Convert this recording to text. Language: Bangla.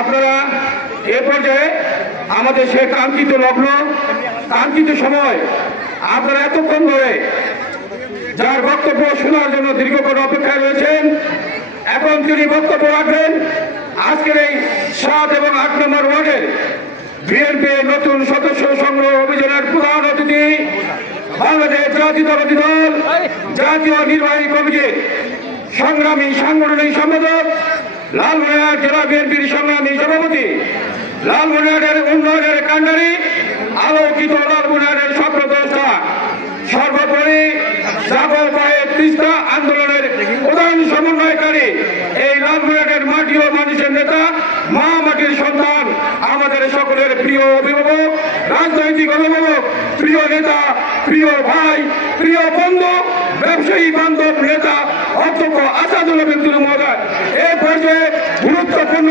আপনারা এ পর্যায়ে আমাদের সে কাঙ্ক্ষিত লগ্ন কাঙ্ক্ষিত সময় আপনারা এতক্ষণ ধরে যার বক্তব্য শোনার জন্য দীর্ঘক্ষণ অপেক্ষায় রয়েছেন, এখন তিনি বক্তব্য রাখবেন আজকের এই 7 এবং 8 নম্বর ওয়ার্ডের বিএনপি নতুন সদস্য সংগ্রহ অভিযানের প্রধান অতিথি, বাংলাদেশ জাতীয়তাবাদী দল জাতীয় নির্বাহী কমিটির সংগ্রামী সাংগঠনিক সম্পাদক, লালমনিরহাট জেলা বিএনপির সংগ্রামী সভাপতি, লালমনিরহাটের উন্নয়নের কান্ডারি, আলোকিত লালমনিরহাটের স্বপ্নদ্রষ্টা, সর্বোপরি জাগো পায়ে তিস্তা আন্দোলনের প্রধান সমন্বয়কারী, এই লালমনিরহাটের মাটি ও মানুষের নেতা, মা মাটির সন্তান, আমাদের সকলের প্রিয় অভিভাবক, রাজনৈতিক অভিভাবক, প্রিয় নেতা, প্রিয় ভাই, প্রিয় বন্ধু, ব্যবসায়ী বান্ধব নেতা অধ্যক্ষ আসাদুল মহোদয়, এই পর্যায়ে গুরুত্বপূর্ণ